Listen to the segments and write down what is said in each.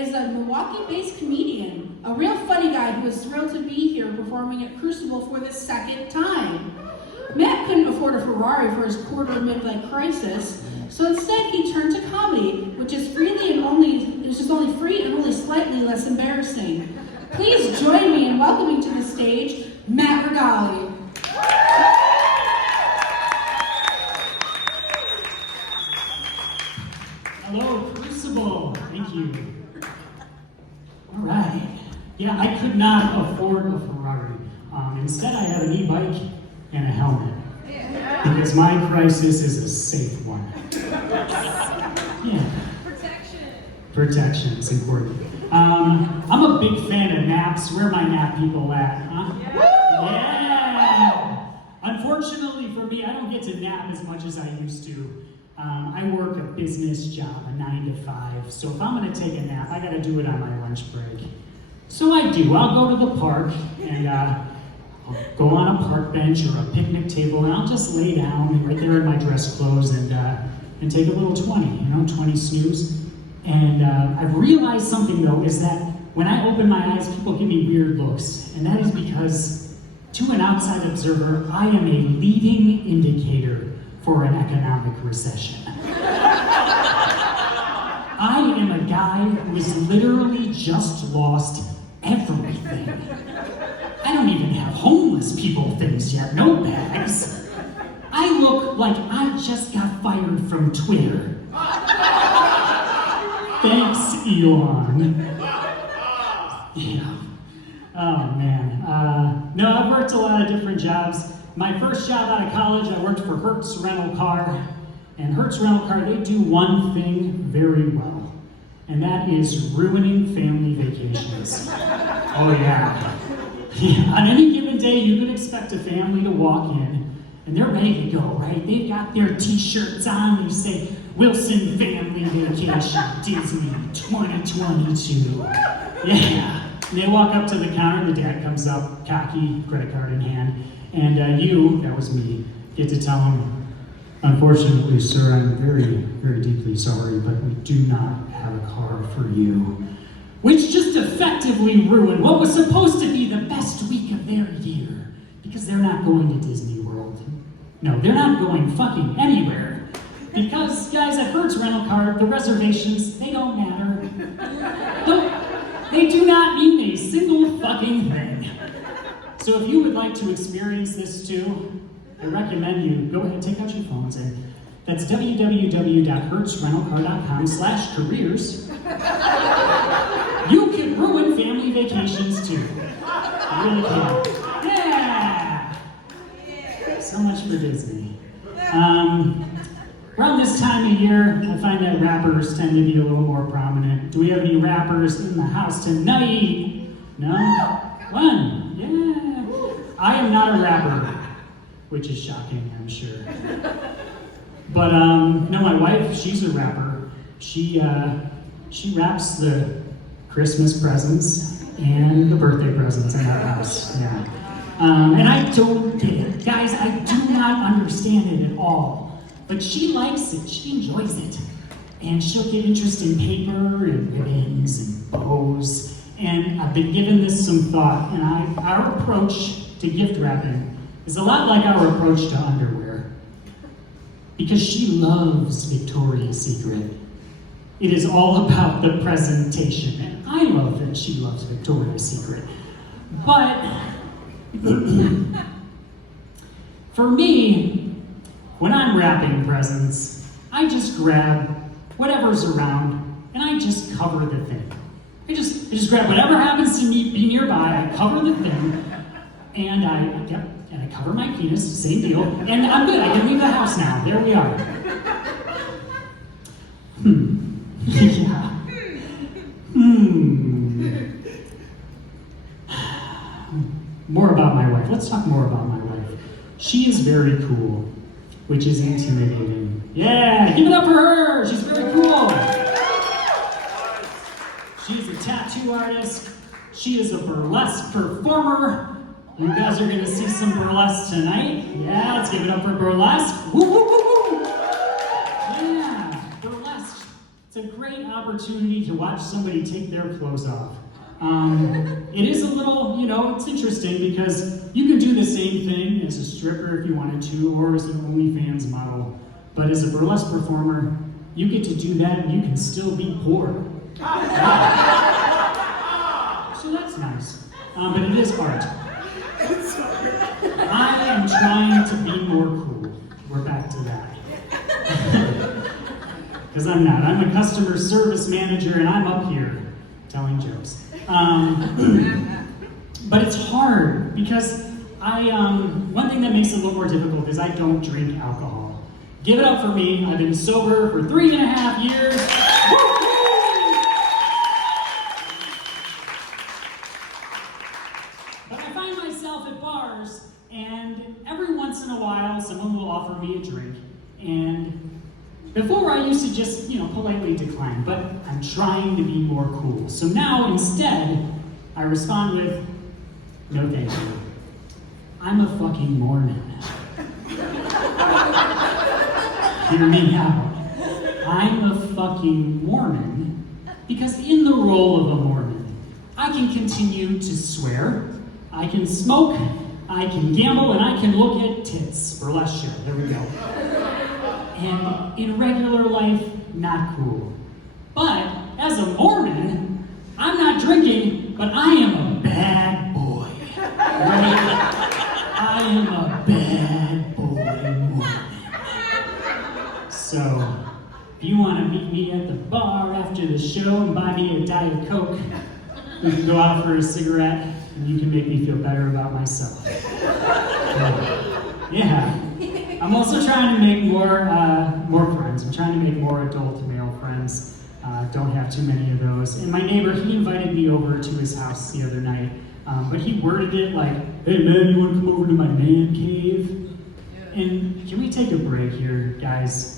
is a Milwaukee-based comedian, a real funny guy who is thrilled to be here performing at Crucible for the second time. Matt couldn't afford a Ferrari for his quarter midlife crisis, so instead he turned to comedy, which is only free and only slightly less embarrassing. Please join me in welcoming to the stage Matt Ragalie. Hello, Crucible. Thank you. All right. Yeah, I could not afford a Ferrari. Instead, I have an e-bike and a helmet. Because my crisis is a safe one. Yeah. Protection is important. I'm a big fan of naps. Where are my nap people at? Huh? Yeah. Unfortunately for me, I don't get to nap as much as I used to. I work a business job, a 9 to 5. So if I'm going to take a nap, I got to do it on my lunch break. So I do. I'll go to the park and I'll go on a park bench or a picnic table, and I'll just lay down right there in my dress clothes and take a little 20, 20 snooze. And I've realized something, though, is that when I open my eyes, people give me weird looks. And that is because, to an outside observer, I am a leading indicator for an economic recession. I am a guy who has literally just lost everything. I don't even have homeless people things yet, no bags. I look like I just got fired from Twitter. Thanks, Elon. Yeah. Oh, man. No, I've worked a lot of different jobs. My first job out of college, I worked for Hertz Rental Car. And Hertz Rental Car, they do one thing very well. And that is ruining family vacations. Oh, yeah. On any given day, you could expect a family to walk in, and they're ready to go, right? They've got their t-shirts on, they say, Wilson Family Vacation, Disney 2022. Yeah. And they walk up to the counter, the dad comes up, cocky, credit card in hand, and you, that was me, get to tell him, unfortunately, sir, I'm very, very deeply sorry, but we do not have a car for you. Which just effectively ruined what was supposed to be the best week of their year, because they're not going to Disney World. No, they're not going fucking anywhere. Because, guys, at Hertz Rental Car, the reservations, they don't matter. They do not mean a single fucking thing. So if you would like to experience this too, I recommend you go ahead and take out your phones, and that's www.hertzrentalcar.com/careers. You can ruin family vacations too. You really can. Yeah! So much for Disney. Around this time of year, I find that rappers tend to be a little more prominent. Do we have any rappers in the house tonight? No? One? Yeah. I am not a rapper, which is shocking, I'm sure. But no, my wife, she's a rapper. She raps the Christmas presents and the birthday presents in our house. Yeah. And I don't get it. Guys, I do not understand it at all. But she likes it, she enjoys it. And she'll get interest in paper and ribbons and bows. And I've been giving this some thought, and our approach to gift wrapping is a lot like our approach to underwear. Because she loves Victoria's Secret. It is all about the presentation, and I love that she loves Victoria's Secret. But, for me, when I'm wrapping presents, I just grab whatever's around, and I just cover the thing. I just grab whatever happens to be nearby, I cover the thing, and I cover my penis, same deal, and I'm good, I can leave the house now. There we are. Yeah. More about my wife. Let's talk more about my wife. She is very cool, which is intimidating. Yeah, give it up for her! She's very cool. She's a tattoo artist. She is a burlesque performer. You guys are gonna see some burlesque tonight. Yeah, let's give it up for burlesque. Woo, woo, woo, woo. Yeah, burlesque. It's a great opportunity to watch somebody take their clothes off. It is a little, it's interesting because you can do the same thing as a stripper if you wanted to, or as an OnlyFans model. But as a burlesque performer, you get to do that and you can still be poor. So that's nice. But it is art. I am trying to be more cool. We're back to that. Because I'm not. I'm a customer service manager and I'm up here telling jokes. But it's hard because one thing that makes it a little more difficult is I don't drink alcohol. Give it up for me. I've been sober for 3.5 years. But I find myself at bars, and every once in a while, someone will offer me a drink. And before I used to just, politely decline, but I'm trying to be more cool. So now, instead, I respond with, no thank you. I'm a fucking Mormon. Hear me out. I'm a fucking Mormon because in the role of a Mormon, I can continue to swear, I can smoke, I can gamble, and I can look at tits. Burlesque show, there we go. And in regular life, not cool. But as a Mormon, I'm not drinking, but I am a bad boy. Right? I am a bad boy Mormon. So, if you want to meet me at the bar after the show and buy me a Diet Coke, we can go out for a cigarette and you can make me feel better about myself. Yeah. I'm also trying to make more friends. I'm trying to make more adult male friends. Don't have too many of those. And my neighbor, he invited me over to his house the other night, but he worded it like, hey man, you want to come over to my man cave? And can we take a break here, guys?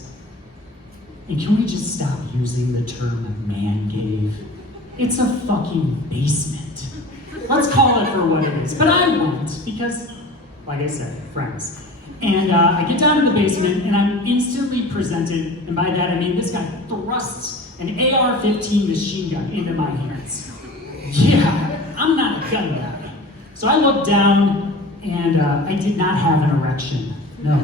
And can we just stop using the term man cave? It's a fucking basement. Let's call it for what it is. But I won't, because, like I said, friends. And I get down to the basement, and I'm instantly presented, and by that I mean this guy thrusts an AR-15 machine gun into my hands. Yeah, I'm not a gun guy. So I looked down, and I did not have an erection. No.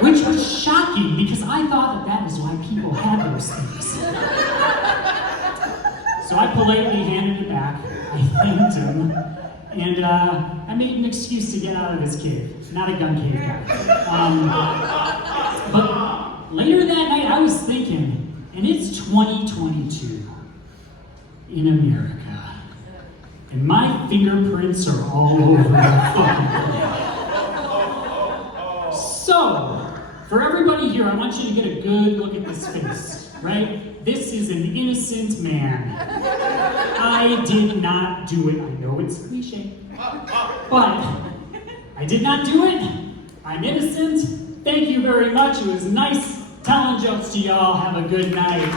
Which was shocking, because I thought that is why people had those things. So I politely handed it back, I thanked him, and I made an excuse to get out of his cave. Not a gun cave guy. But later that night, I was thinking, and it's 2022 in America, and my fingerprints are all over the fucking place. So, for everybody here, I want you to get a good look at this face, right? This is an innocent man. I did not do it. I know it's cliche, but I did not do it. I'm innocent. Thank you very much. It was nice telling jokes to y'all. Have a good night.